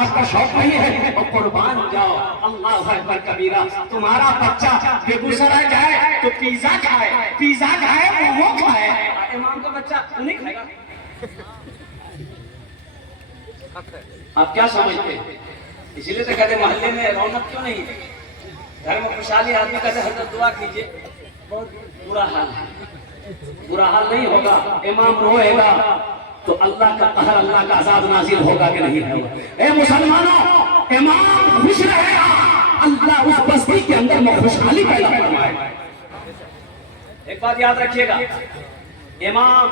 साहब का शौक नहीं है और कुर्बान जाओ। अल्लाह अकबर कबीरा। तुम्हारा बच्चा बेगूसराय जाए तो पिज्जा खाए मोमो खाए, इमाम का बच्चा उन्हीं खाएगा। आप क्या समझते हैं? इसीलिए तो कहते मोहल्ले में रौनक क्यों नहीं है? घर में खुशहाली, आदमी कहते हजरत दुआ कीजिए, बहुत बुरा हाल नहीं होगा। इमाम रोएगा तो अल्लाह का कहर, अल्लाह का अज़ाब नाज़िल होगा कि नहीं होगा? ए मुसलमानों, इमाम खुश रहेगा, अल्लाह उस बस्ती के अंदर में खुशहाली पैदा फरमाएगा। एक बात याद रखिएगा, इमाम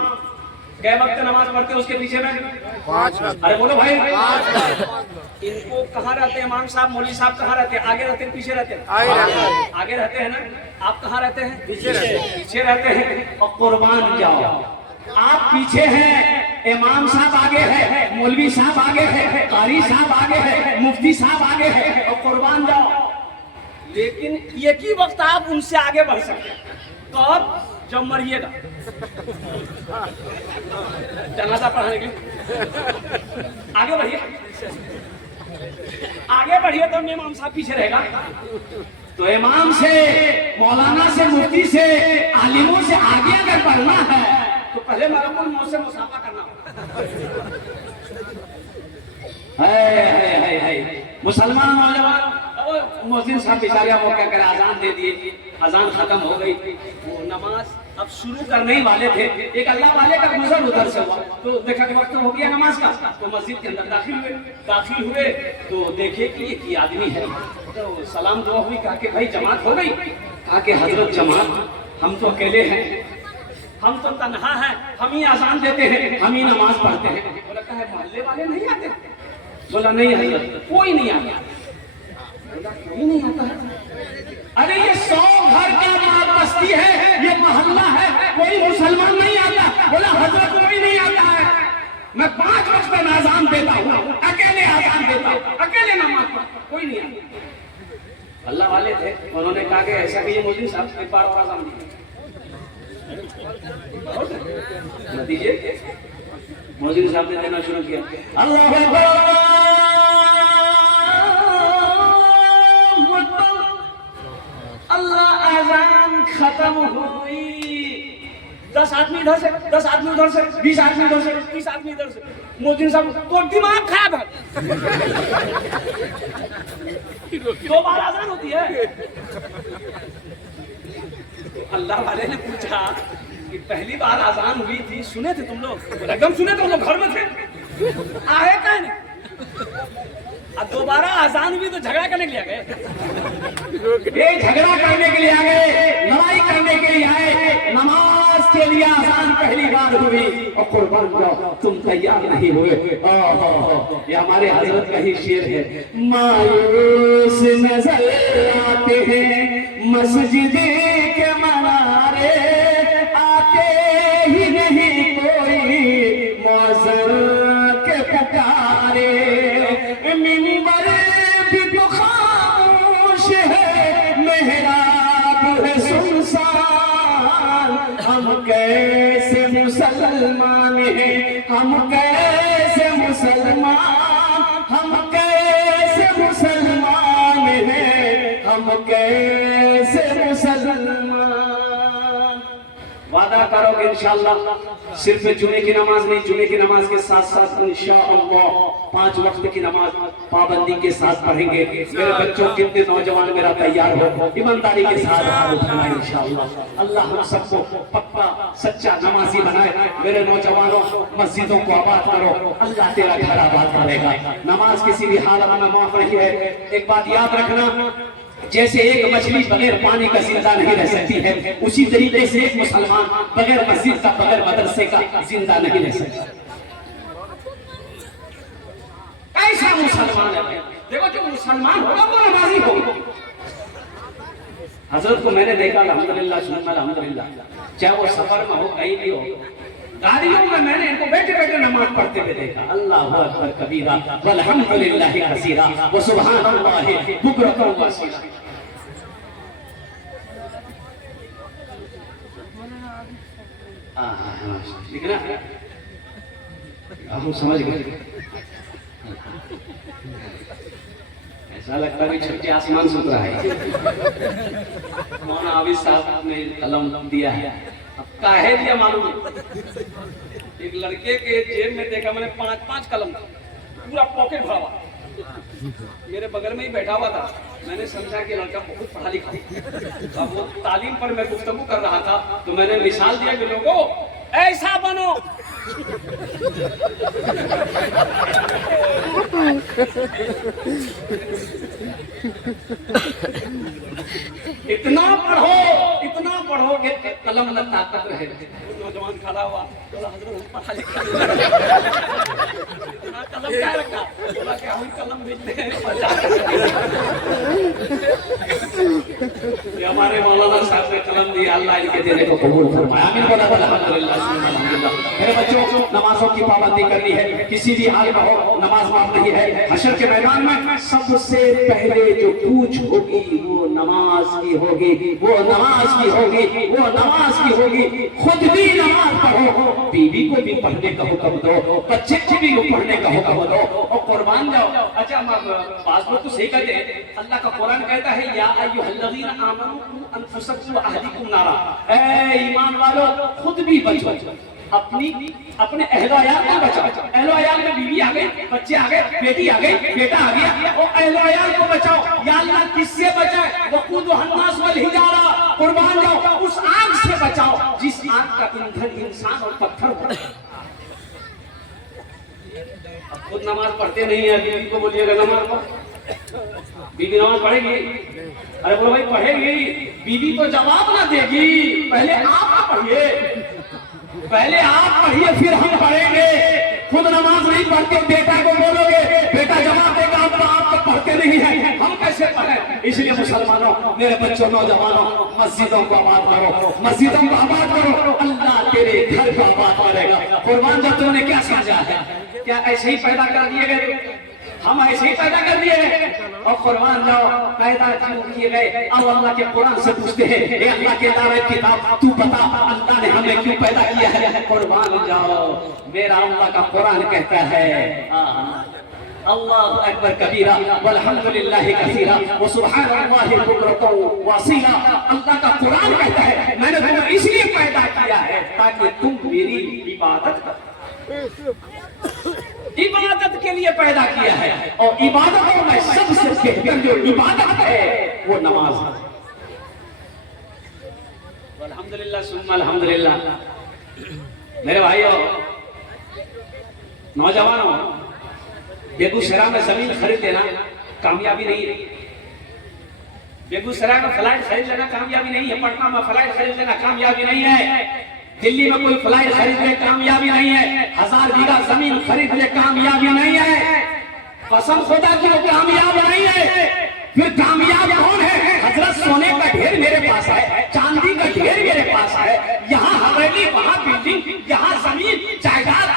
कै वक्त नमाज पढ़ते हैं उसके पीछे में? 5 वक्त। अरे बोलो भाई, 5 वक्त। इनको कहाँ रहते हैं इमाम साहब, मौलवी साहब कहाँ रहते हैं? आगे रहते हैं पीछे रहते हैं? आगे रहते हैं ना। आप कहाँ रहते हैं? पीछे रहते हैं। और कुर्बान जाओ, आप पीछे हैं, इमाम साहब आगे है, मौलवी साहब आगे है, कारी साहब आगे है, मुफ्ती साहब आगे है, और कुर्बान जाओ। लेकिन एक ही वक्त आप उनसे आगे बढ़ सकते हैं। कब? जब मरिएगा, जनाजा पढ़ाने के लिए आगे बढ़िए, तो इमाम साहब पीछे रहेगा। तो इमाम से, मौलाना से, मुफ्ती से, आलिमों से आगे अगर बढ़ना है तो पहले मरकुल मौत से मुसाफा करना होगा। मुसलमान नौजवान, मुअज्जिन साहब बेचारे वो क्या करे, अजान दे दिए, अजान खत्म हो गई, वो नमाज अब शुरू करने ही वाले थे। एक अल्लाह वाले का गुजर उधर से हुआ तो देखा कि वक्त हो गया नमाज का, तो मस्जिद के अंदर दाखिल हुए तो देखे कि एक ही आदमी है। तो सलाम दुआ हुई, कहा कि भाई जमात हो गई? कहा कि हजरत जमात, हम तो अकेले हैं, हम तो तन्हा हैं, हम ही अजान देते हैं, हम ही नमाज पढ़ते हैं। बोला कहा मोहल्ले वाले नहीं आते? बोला नहीं हजरत, कोई नहीं आता। बोला कोई नहीं आता है? अरे ये 100 घर का बस्ती है, ये मोहल्ला है, कोई मुसलमान नहीं आता। बोला हजरत कोई नहीं आता है, मैं 5 वक्त में अजान देता हूँ, अकेले अजान देता हूँ, अकेले नमाज पढ़ता, कोई नहीं आता। अल्लाह वाले थे, उन्होंने कहा कि ऐसा कि ये मौलवी साहब एक बार और अजान दीजिए। मौलवी साहब ने देना शुरू किया, अल्लाह अजान खत्म हुई, 10 आदमी इधर से, 10 आदमी उधर से, 20 आदमी उधर से, 30 आदमी इधर से। मोदी साहब तो दिमाग खराब है, 2 बार अजान होती है। तो अल्लाह वाले ने पूछा कि पहली बार अजान हुई थी, सुने थे तुम लोग? एकदम सुने थे, हम लोग घर में थे, आए कहीं नहीं। अब दोबारा अजान हुई तो झगड़ा करने के लिए आ गए। ये झगड़ा करने के लिए आ गए, लड़ाई करने के लिए आए। नमाज के लिए अजान पहली बार हुई और कुर्बान जाओ तुम तैयार नहीं हुए। ये हमारे हजरत का ही शेर है, मायूस नजर आते हैं मस्जिद के मनारे, आते ही नहीं कोई मौजर के पुकारे, मिंबर भी तो खामोश है, मेहराब है सुनसान, हम कैसे मुसलमान हैं, हम कैसे मुसलमान, हम कैसे मुसलमान हैं, हम कैसे मुसलमान। वादा करो कि इंशाअल्लाह सिर्फ जुमे की नमाज नहीं, जुमे की नमाज के साथ साथ इंशाअल्लाह 5 वक्त की नमाज पाबंदी के साथ पढ़ेंगे। मेरे बच्चों कितने नौजवान मेरा तैयार हो, ईमानदारी के साथ हाथ उठाना इंशाअल्लाह। अल्लाह हम सबको पक्का सच्चा नमाजी बनाए। मेरे नौजवानों, मस्जिदों को आबाद करो, अल्लाह तेरा घर आबाद करेगा। नमाज किसी भी हालत में माफ नहीं है। एक बात याद रखना, जैसे एक मछली बगैर पानी का जिंदा नहीं रह सकती है, उसी तरीके से एक मुसलमान बगैर मस्जिद का, बगैर मदरसे का जिंदा नहीं रह सकता। ऐसा मुसलमान है भाई। देखो जो मुसलमान होगा वो नमाजी होगा। हजरत को मैंने देखा, अल्हम्दुलिल्लाह सुन्नत अल्हम्दुलिल्लाह, चाहे वो सफर में हो, कहीं भी हो, गाड़ियों में मैंने इनको बैठे बैठे नमाज पढ़ते हुए देखा। अल्लाहु अकबर कबीरा वल्हम्दुलिल्लाहि कसीरा व सुब्हानल्लाहि बुकरतन व असीला। ठीक है ना, हम समझ गए। लगता है छत के आसमान सुत रहा है। मौलाना आबिद साहब ने कलम दिया है, अब काहे दिया मालूम है? एक लड़के के जेब में देखा मैंने 5-5 कलम, पूरा पॉकेट भरा हुआ। मेरे बगल में ही बैठा हुआ था, मैंने समझा कि लड़का बहुत पढ़ा लिखा है। अब वो तालीम पर मैं गुफ्तगू कर रहा था तो मैंने मिसाल दिया कि लोगों ऐसा बनो। इतना पढ़ो कि कलम न ताकत रहे। नौजवान खड़ा हुआ, बोला हजरत पढ़ा लिखा कलम क्या रखा? बोला कि हम कलम बेचते हैं। ये हमारे मौलाना साहब ने कलम दिया, अल्लाह इनके देने को कबूल फरमाए। आमीन बोला अल्हम्दुलिल्लाह। मेरे बच्चों, नमाजों की पाबंदी करनी है, किसी भी हाल में हो नमाज माफ नहीं है। हशर के मैदान में सबसे पहले जो पूछ होगी वो नमाज की होगी, वो नमाज की होगी, वो नमाज की होगी। खुद भी नमाज पढ़ो, बीवी को भी पढ़ने का हुक्म दो, बच्चे को भी पढ़ने का हुक्म दो और कुर्बान जाओ। अच्छा, बात लोग तो सही कहते हैं, अल्लाह का कुरान कहता है या अय्युहल्लज़ीना आमनू अनफुसकुम व अहलिकुम नारा, ऐ ईमान वालों खुद भी बचो, अपने अहलो-अयाल को बचाओ। अहलो-अयाल में बीवी आ गई, बच्चे आ गए, बेटी आ गई, बेटा आ गया, और अहलो-अयाल को बचाओ। या अल्लाह किससे बचाए? वक़ूदुहा अन्नास वल हिजारा, कुर्बान जाओ उस आग से बचाओ जिस आग का ईंधन इंसान और पत्थर हो। अब खुद नमाज पढ़ते नहीं है, बीवी को बोलिएगा नमाज पढ़। बीवी नमाज पढ़ेगी? अरे बोलो भाई पढ़ेगी, बीवी तो जवाब ना देगी। पहले आप पढ़िए, पहले आप पढ़िए फिर हम पढ़ेंगे। खुद नमाज नहीं पढ़ते बेटा को बोलोगे, बेटा जवाब देगा आप तो पढ़ते नहीं है, हम कैसे पढ़े? इसलिए मुसलमानों, मेरे बच्चों, नौजवानों, मस्जिदों को आबाद करो, मस्जिदों को आबाद करो, अल्लाह तेरे घर को आबाद करेगा। कुर्बान जब तुमने क्या समझा है? क्या ऐसे ही पैदा कर दिए गए? हम ऐसे ही पैदा कर दिए गए और कुर्बान जाओ पैदा क्यों किए गए? अब अल्लाह के कुरान से पूछते हैं, हे अल्लाह के नारे किताब तू बता, अल्लाह ने हमें क्यों पैदा किया है? कुर्बान जाओ, मेरा अल्लाह का कुरान कहता है अल्लाहु अकबर कबीरा वल्हम्दुलिल्लाहि कसीरा व सुब्हानल्लाहि बुक्रतन व असीला। अल्लाह का कुरान कहता है मैंने तुम्हें इसलिए पैदा किया है ताकि तुम मेरी इबादत करो। इबादत के लिए पैदा किया है और इबादतों में सबसे बेहतर जो इबादत है वो नमाज है। अल्हम्दुलिल्लाह सुम्मा अल्हम्दुलिल्लाह। मेरे भाइयों, नौजवानों, बेगूसराय में जमीन खरीद लेना कामयाबी नहीं है। बेगूसराय में फ्लाइट खरीद लेना कामयाबी नहीं है। पटना में फ्लाइट खरीद लेना कामयाबी नहीं है। दिल्ली में कोई फ्लाइट खरीद ले कामयाबी नहीं है। 1000 बीघा जमीन खरीद ले कामयाबी नहीं है। कसम खुदा की वो कामयाब नहीं है। फिर कामयाब कौन है? हजरत सोने का ढेर मेरे पास है, चांदी का ढेर मेरे पास है, यहाँ हवेली, वहाँ बिल्डिंग, यहाँ जमीन जायदाद,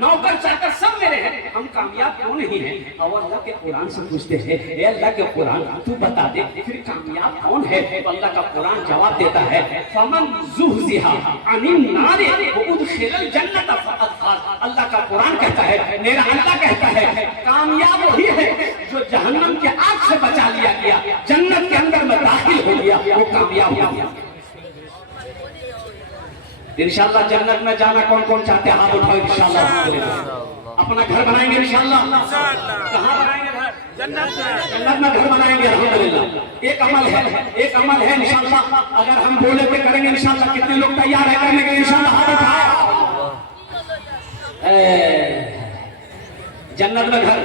नौकर चाकर सब मेरे हैं, हम कामयाब क्यों नहीं हैं? और अल्लाह के कुरान से पूछते हैं, ए अल्लाह के कुरान तू बता दे फिर कामयाब कौन है? तो अल्लाह का कुरान जवाब देता है फमन ज़ुहज़िहा अनिन नार व उदखिलल जन्नत फक़द फाज़। अल्लाह का कुरान कहता है, मेरा अल्लाह कहता है कामयाब वही है जो जहन्नम के आग से बचा लिया गया, जन्नत के अंदर में दाखिल हो गया, वो कामयाब हो गया। इंशाअल्लाह जन्नत में जाना कौन कौन चाहते हैं? हाथ उठाओ। इंशाअल्लाह अपना घर बनाएंगे इंशाअल्लाह। कहाँ बनाएंगे घर? जन्नत में घर बनाएंगे अल्हम्दुलिल्लाह। एक अमल है इंशाअल्लाह, अगर हम बोले तो करेंगे इंशाअल्लाह। कितने लोग तैयार है करने के लिए? इंशाअल्लाह हाथ उठाओ। जन्नत में घर।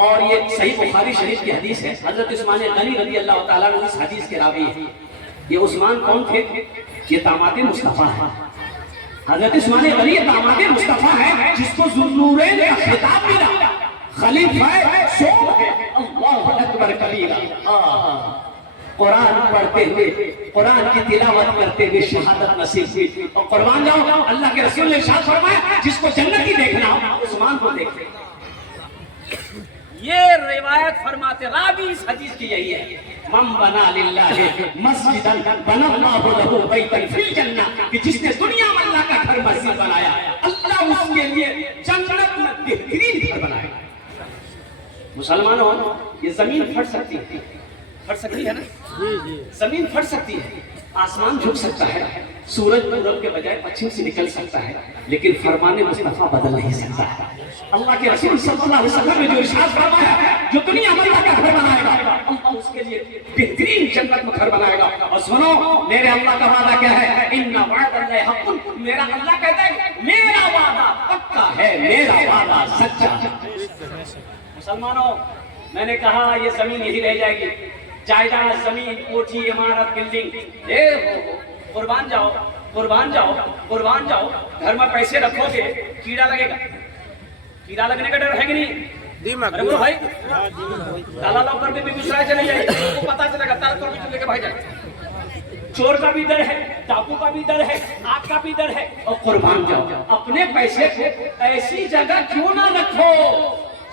और ये सही बुखारी शरीफ की हदीस है। हजरत उस्मान गनी रज़ी अल्लाह ताला अन्हु इस हदीस के रावी है। ये उस्मान कौन थे? ये दामाद मुस्तफा है। हजरत उस्मान गनी दामाद मुस्तफा है जिसको ज़ुन्नूरैन का खिताब मिला, खलीफा शोम है। अल्लाहु अकबर कबीरा। कुरान पढ़ते हुए, कुरान की तिलावत करते हुए शहादत नसीब हुई। और कुर्बान जाओ, अल्लाह के रसूल ने इरशाद फरमाया जिसको जन्नती देखना हो उस्मान को देखे। ये रिवायत फरमाते रावी इस हदीस की यही है, मम बना लिल्लाहि मस्जिदन बनल्लाहु लहु बैतन फिल जन्नह, कि जिसने दुनिया में अल्लाह का घर मस्जिद बनाया, अल्लाह उसके लिए जन्नत में बेहतरीन घर बनाएगा। मुसलमानों, ये जमीन फट सकती है ना, जमीन फट सकती है, आसमान झुक सकता है, सूरज पूरब के बजाय पश्चिम से निकल सकता है, लेकिन फरमाने मुस्तफा बदल नहीं सकता है। अल्लाह के रसूल सल्लल्लाहु अलैहि वसल्लम ने जो इरशाद फरमाया, जो दुनिया में अल्लाह का घर बनाएगा, अल्लाह उसके लिए बेहतरीन जन्नत में घर बनाएगा। और सुनो, मेरे अल्लाह का वादा क्या है, इन्ना वअदल्लाहि हक़्क़ुन, मेरा अल्लाह कहता है मेरा वादा पक्का है, मेरा वादा सच्चा है। मुसलमानों, मैंने कहा ये जमीन यही रह जाएगी, जायदाद, जमीन, कोठी, इमारत, बिल्डिंग, ये कुर्बान जाओ, कुर्बान जाओ, कुर्बान जाओ। घर में पैसे रखोगे, कीड़ा लगेगा, कीड़ा लगने का डर है कि नहीं? अरे बोलो भाई, ताला लॉक करके बेगूसराय चले जाइए, आपको पता चलेगा ताला तोड़ के लेके भाग जाए। चोर का भी डर है, डाकू का भी डर है, आग का भी डर है। और कुर्बान जाओ, अपने पैसे को ऐसी जगह क्यों ना रखो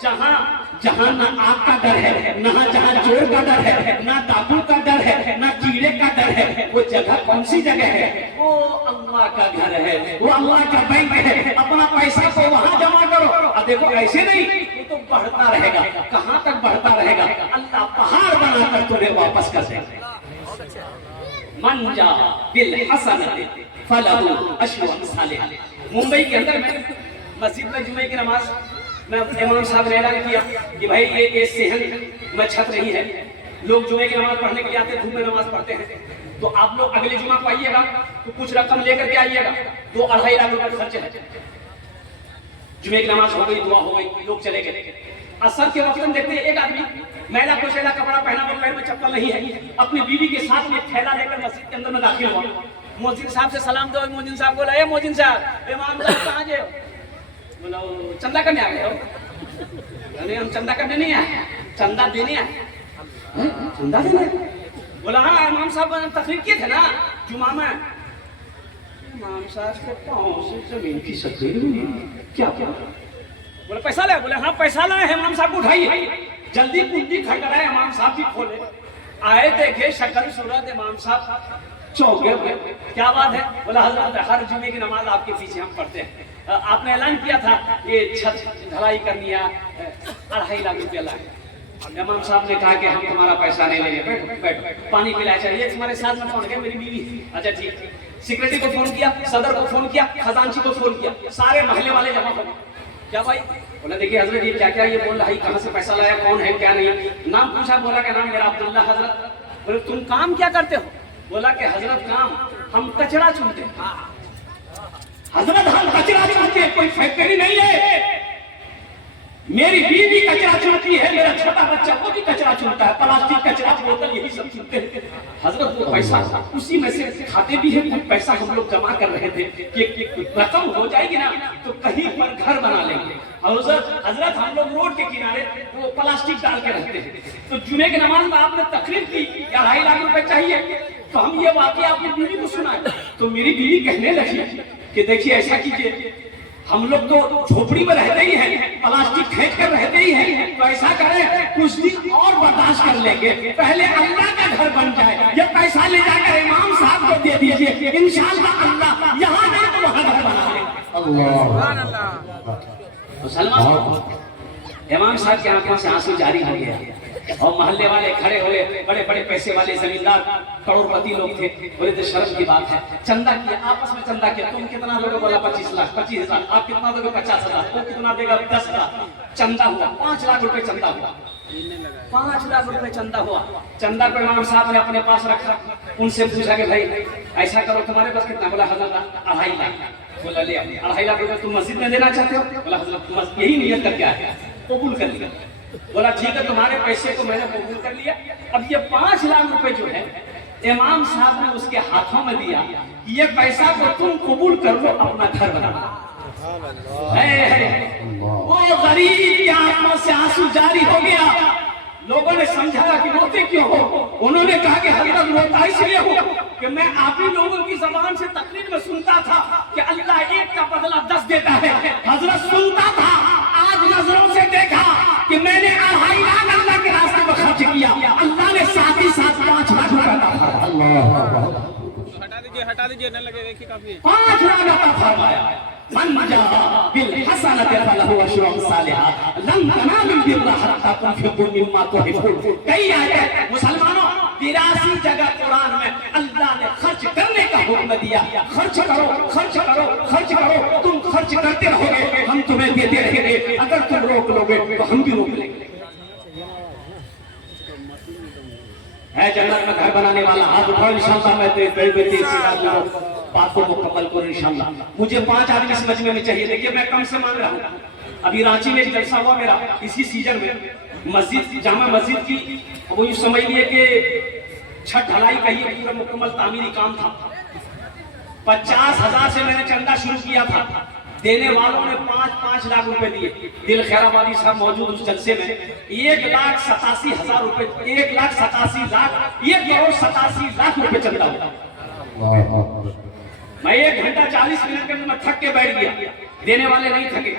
जहाँ ना आग का डर है, जहाँ चोर का डर है, ना डाकू का डर है, ना कीड़े का डर है। वो जगह कौन सी जगह है? वो अल्लाह का घर है, वो अल्लाह का बैंक है। अपना पैसा को वहाँ जमा करो। और देखो ऐसे नहीं, ये तो बढ़ता रहेगा। कहाँ तक बढ़ता रहेगा? अल्लाह पहाड़ बनाकर तुम्हें वापस कर देगा। मन जा बिल हसनति फलहु अशरु अम्सालिहा। मुंबई के अंदर मैं मस्जिद में जुमे की नमाज मैं इमाम साहब ने ऐलान किया कि भाई ये सेहन में छत नहीं है, लोग जुमे की नमाज पढ़ने के लिए आते हैं, धूप में नमाज पढ़ते हैं, तो आप लोग अगले जुमा को आइएगा तो कुछ रकम लेकर के आइएगा। 2-2.5 लाख रुपए खर्च है। जुमे की नमाज हो गई, दुआ हो गई, लोग चले गए। असर के वक्त हम देखते हैं एक आदमी मैला कुचैला कपड़ा पहना हुआ, पैर में चप्पल नहीं है, अपनी बीवी के साथ में थैला लेकर मस्जिद के अंदर में दाखिल हुआ। मोहसिन साहब से सलाम दो। मोहसिन साहब बोला, ए मोहसिन साहब, इमाम साहब कहाँ गए हो? बोला चंदा करने आ गए हो? अरे हम चंदा करने नहीं आए, चंदा देने आए। चंदा देने? बोला हाँ, इमाम साहब तकरीर किए थे ना जुमा में। इमाम साहब के पाँव से जमीन की सतह क्या क्या? बोले पैसा लाए? बोले हाँ पैसा लाए हैं। इमाम साहब को उठाइए, जल्दी कुंडी खटखटाए। इमाम साहब भी खोले, आए, देखे शक्ल सूरत, इमाम साहब चौंके। क्या बात है? बोला हजरत हर जुमे की नमाज आपके पीछे हम पढ़ते हैं, आपने ऐलान किया था ये छत ढलाई करनी है, 2.5 लाख रुपया लाए। इमाम साहब ने कहा कि हम तुम्हारा पैसा नहीं लेंगे, बैठो बैठो, पानी पिलाया चाहिए। तुम्हारे साथ में कौन है? मेरी बीवी। अच्छा ठीक। सेक्रेटरी को फोन किया, सदर को फोन किया, खजांची को फोन किया, सारे महल्ले वाले जमा हो गए। क्या भाई? बोला देखिए हजरत ये क्या क्या ये बोल रहा है, कहाँ से पैसा लाया, कौन है क्या नहीं। नाम पूछा, बोला क्या नाम? मेरा अब्दुल्ला। हजरत बोले तुम काम क्या करते हो? बोला कि हजरत काम हम कचरा चुनते हैं। हजरत हम कचरा चुनते हैं, कोई फैक्ट्री नहीं है। मेरी बीवी कचरा चुनती है, मेरा छोटा बच्चा वो भी कचरा चुनता है, प्लास्टिक कचरा, बोतल, यही सब चुनते हैं। हजरत वो पैसा उसी में से खाते भी है, कुछ पैसा हम लोग जमा कर रहे थे कि रकम हो जाएगी ना तो कहीं पर घर बना लेंगे। हजरत हम लोग रोड के किनारे वो प्लास्टिक डाल के रहते हैं, तो जुमे की नमाज में आपने तकरीर की 2.5 लाख रुपए चाहिए, तो हम ये वाकया अपनी बीवी को सुनाए। तो मेरी बीवी कहने लगी कि देखिए ऐसा कीजिए, हम लोग तो झोपड़ी में रहते ही हैं, प्लास्टिक खींच कर रहते ही हैं, तो ऐसा करें कुछ दिन और बर्दाश्त कर लेंगे, पहले अल्लाह का घर बन जाए। ये पैसा ले जाकर इमाम साहब को दे दीजिए, इंशाअल्लाह अल्लाह यहाँ नहीं तो वहाँ घर बना देगा। मुसलमान, इमाम साहब की आंखों से आंसू जारी हो गया और मोहल्ले वाले खड़े हुए, बड़े बड़े पैसे वाले जमींदार करोड़पति लोग थे। बोले तो शर्म की बात है, चंदा किया, आपस में चंदा किया। तुम कितना दोगे? बोला 25 लाख, 25,000। आप कितना दोगे? 50,000। वो कितना देगा? 10,000। चंदा हुआ 5 लाख रुपए चंदा हुआ। 5 लाख रुपए चंदा हुआ। चंदा को इमाम साहब ने अपने पास रखा। उनसे पूछा कि भाई ऐसा करो, तुम्हारे पास कितना? बोला हजरत 2.5 लाख। बोला ले 2.5 लाख रुपए तुम मस्जिद में देना चाहते हो? बोला हजरत यही नियत करके आया, कबूल कर लिया। बोला ठीक है, तुम्हारे पैसे को मैंने कबूल कर लिया। अब ये 5 लाख रुपए जो है इमाम साहब ने उसके हाथों में दिया, ये पैसा को तुम कबूल कर लो, अपना घर बना। वो गरीब की आंखों से आंसू जारी हो गया। लोगों ने समझाया कि रोते क्यों हो? उन्होंने कहा कि हजरत रोता इसलिए हो कि मैं आप ही लोगों की जबान से तकरीर में सुनता था कि अल्लाह एक का बदला 10 देता है। हजरत सुनता था, आज नजरों से देखा कि मैंने 2.5 लाख अल्लाह के रास्ते में खर्च किया, अल्लाह ने साथ ही साथ 5 लाख रुपए हटा दीजिए न लगे, देखिए काफी 5 लाख फरमाया। मन जा बिल हसनत फलहु अशरु अम्सालिहा लन तनालुल बिर्रा हत्ता तुनफिकू मिम्मा तुहिब्बून। कई आयत मुसलमानों 82 जगह कुरान में अल्लाह ने खर्च करने का हुक्म दिया। खर्च करो, खर्च करो, खर्च करो। तुम खर्च करते रहोगे, हम तुम्हें देते रहेंगे। अगर तुम रोक लोगे तो हम भी रोक लेंगे। है जन्नत में घर बनाने वाला, हाथ उठाओ इंशाअल्लाह। मैं तो कई बेटे बात को मुकम्मल करूं इंशाअल्लाह। मुझे 5 आदमी इस मजमे में चाहिए। देखिए मैं कम से मांग रहा हूं। अभी रांची में एक जलसा हुआ मेरा इसी सीजन में, मस्जिद जामा मस्जिद की, वो यूं समझ लिए कि छत ढलाई का ये पूरा मुकम्मल तामीरी काम था। 50,000 से मैंने चंदा शुरू किया था। देने वालों ने 5-5 लाख रुपए दिए। दिल खैराबादी साहब मौजूद उस जलसे में। 1,87,000 रुपए, 1,87,00,000 रुपए चंदा हुआ। मैं 1 घंटा 40 मिनट के अंदर थक के बैठ गया। देने वाले नहीं थके।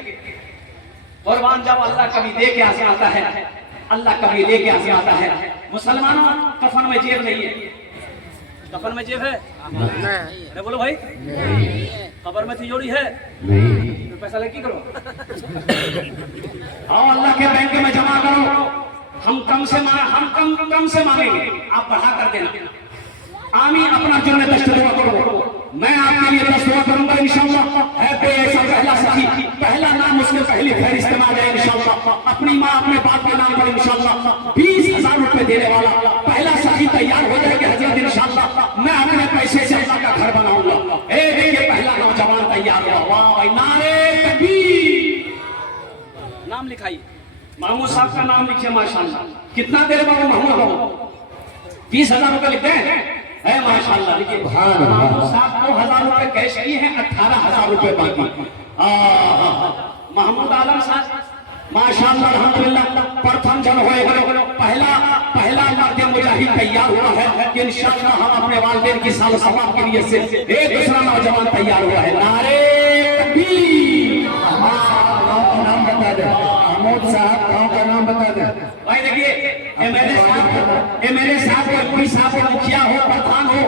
कुर्बान जाओ, अल्लाह कभी दे के आजमाता है, अल्लाह कभी ले के आजमाता है। मुसलमानों, कफन में जेब नहीं है। कफन में जेब है? अरे बोलो भाई, कब्र में तिजोरी है? तो पैसा लेके करो। आओ अल्लाह के बैंक में जमा करो। हम कम से मांगेंगे, आप बढ़ा कर देना। आमीन। अपना जुर्म दस्त दुआ करो। मैं आपके लिए दस्त दुआ करूंगा इंशाअल्लाह। है कोई ऐसा पहला सखी, पहला नाम उसमें पहली फहरिस्त में आ जाए इंशाअल्लाह। अपनी माँ अपने बाप के नाम पर इंशाअल्लाह 20,000 रुपए देने वाला पहला सखी तैयार हो जाएगा हजरत इंशाअल्लाह। मैं अपने पैसे से अल्लाह का घर बनाऊंगा। देखिए पहला नौजवान तैयार हुआ। वाह भाई, नारे तकबीर। नाम लिखाइए। महमूद साहब का नाम लिखिए माशाअल्लाह। कितना दे रहे बाबू महमूद? 20,000 रुपए लिखते हैं माशाअल्लाह। देखिए महमूद साहब 2,000 रुपए कैश किए हैं, 18,000 रुपए बाकी। महमूद आलम साहब माशाअल्लाह अल्हम्दुलिल्लाह प्रथम जन होए पहला मर्द मुजाहिद तैयार हुआ है कि इंशाअल्लाह हम अपने वालिदैन की साल सवाब के लिए से एक दूसरा नौजवान तैयार हुआ है। नारे तकबीर। नाम बता दे महमूद साहब, गांव का नाम बता दे भाई। देखिए एमएलए साहब को, कोई साहब हो, मुखिया हो, प्रधान हो,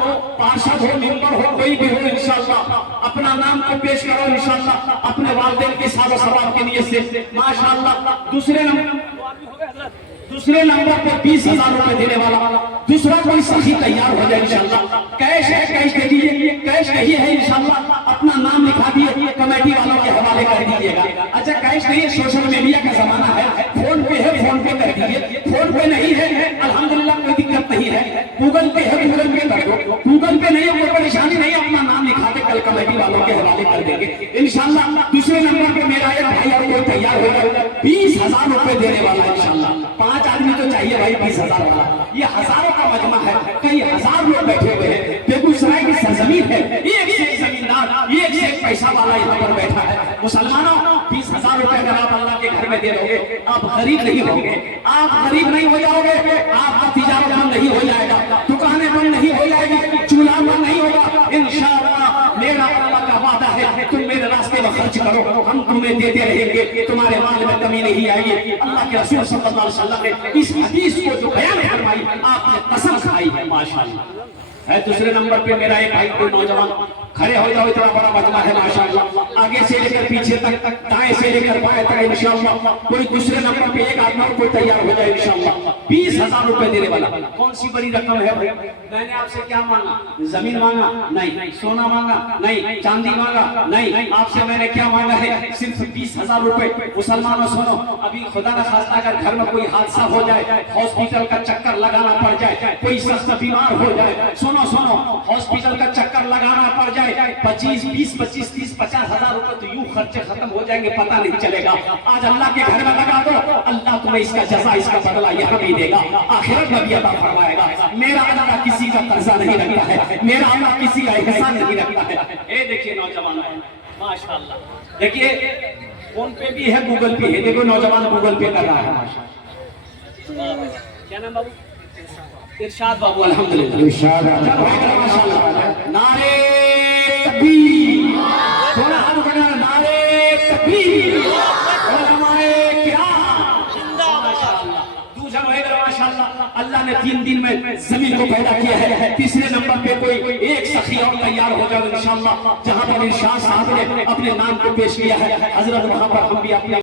पार्षद हो, मेंबर हो, कोई भी हो इंशाअल्लाह अपना नाम को पेश करो इंशाअल्लाह अपने वालिदैन के साल सवाब के लिए से माशाअल्लाह। दूसरे नंबर पे 20,000 रुपए देने वाला दूसरा कोई सखी तैयार हो जाए इंशाअल्लाह। कैश है, कैश दे दीजिए। कैश नहीं है इंशाअल्लाह अपना नाम लिखा दिए, कमेटी वालों के हवाले कर दीजिएगा। अच्छा कैश नहीं है, सोशल मीडिया का जमाना है, फोन पे है, फोन पे कर दीजिए। फोन पे नहीं है अल्हम्दुलिल्लाह कोई दिक्कत नहीं है। गूगल पे है, गूगल पे कर दो। गूगल पे नहीं है, कोई परेशानी नहीं है, अपना नाम लिखा के कल कमेटी वालों के हवाले कर देंगे इंशाअल्लाह। दूसरे नंबर पे मेरा एक भाई और कोई तैयार हो जाए 20,000 रुपए देने वाला इंशाअल्लाह। 5 आदमी तो चाहिए भाई 20,000 वाला। ये हजारों का मजमा है, कई हजार लोग बैठे हुए हैं। बेगूसराय की सरजमीन है, एक से एक जमींदार, एक से एक पैसा वाला यहाँ पर बैठा है। मुसलमानों 20,000 रुपए अगर आप अल्लाह के घर में दे दोगे, आप गरीब नहीं होंगे, आप गरीब नहीं हो जाओगे। आपका तिजारत बंद नहीं हो जाएगा, दुकानें बंद नहीं हो जाएगी, चूल्हा बंद नहीं होगा इंशाअल्लाह। मेरा अल्लाह का वादा है, तुम मेरे रास्ते में खर्च करो, हम तुम्हें देते रहेंगे, तुम्हारे माल में कमी नहीं आएगी। अल्लाह के रसूल सल्लल्लाहु अलैहि वसल्लम ने इस हदीस को जो बयान फरमाई, आपने कसम खाई है माशाअल्लाह। है दूसरे नंबर पे मेरा एक भाई कोई नौजवान खड़े हो जाओ, इतना बड़ा मजमा है माशाअल्लाह। आगे से लेकर पीछे तक, दाएं से लेकर बाएं तक इंशाअल्लाह। कोई दूसरे नंबर पे एक आदमी और कोई तैयार हो जाए इंशाअल्लाह। 20,000 रुपए देने वाला। कौन सी बड़ी रकम है भाई? मैंने आपसे क्या मांगा? जमीन मांगा नहीं, सोना मांगा नहीं, चांदी मांगा नहीं, आपसे मैंने क्या मांगा है? सिर्फ 20,000 रुपए। मुसलमानों सुनो, अभी खुदा न खास्ता अगर घर में कोई हादसा हो जाए, हॉस्पिटल का चक्कर लगाना पड़ जाए, कोई सख्त बीमार हो जाए, सुनो हॉस्पिटल का चक्कर लगाना पड़ जाए, 25, 20, 25, 30, 50,000 रुपए तो यूं खर्चे खत्म हो जाएंगे, पता नहीं चलेगा। आज अल्लाह के घर में लगा दो, अल्लाह तुम्हें इसका जज़ा, इसका बदला यहाँ भी देगा, आखिरत में भी अता फरमाएगा। मेरा अल्लाह किसी का कर्जा नहीं रखता है, मेरा अल्लाह किसी का एहसान नहीं रखता है। ये देखिए नौजवान माशाअल्लाह। देखिए फोन पे भी है, गूगल पे है। देखो नौजवान गूगल पे कर रहा है माशाअल्लाह। क्या नाम बाबू? इरशाद बाबू। अल्हम्दुलिल्लाह इरशाद माशाअल्लाह। नारे तकबीर। थोड़ा हाथ उठाना, नारे तकबीर। उलमाए किराम जिंदाबाद माशाअल्लाह। दूसरा होएगा माशाअल्लाह अल्लाह ने 3 दिन में जमीन को पैदा किया है। तीसरे नंबर पे कोई एक सखी और तैयार हो जाए इंशाअल्लाह, जहां पर इरशाद साहब ने अपने नाम को पेश किया है। हजरत वहां पर हम भी अपने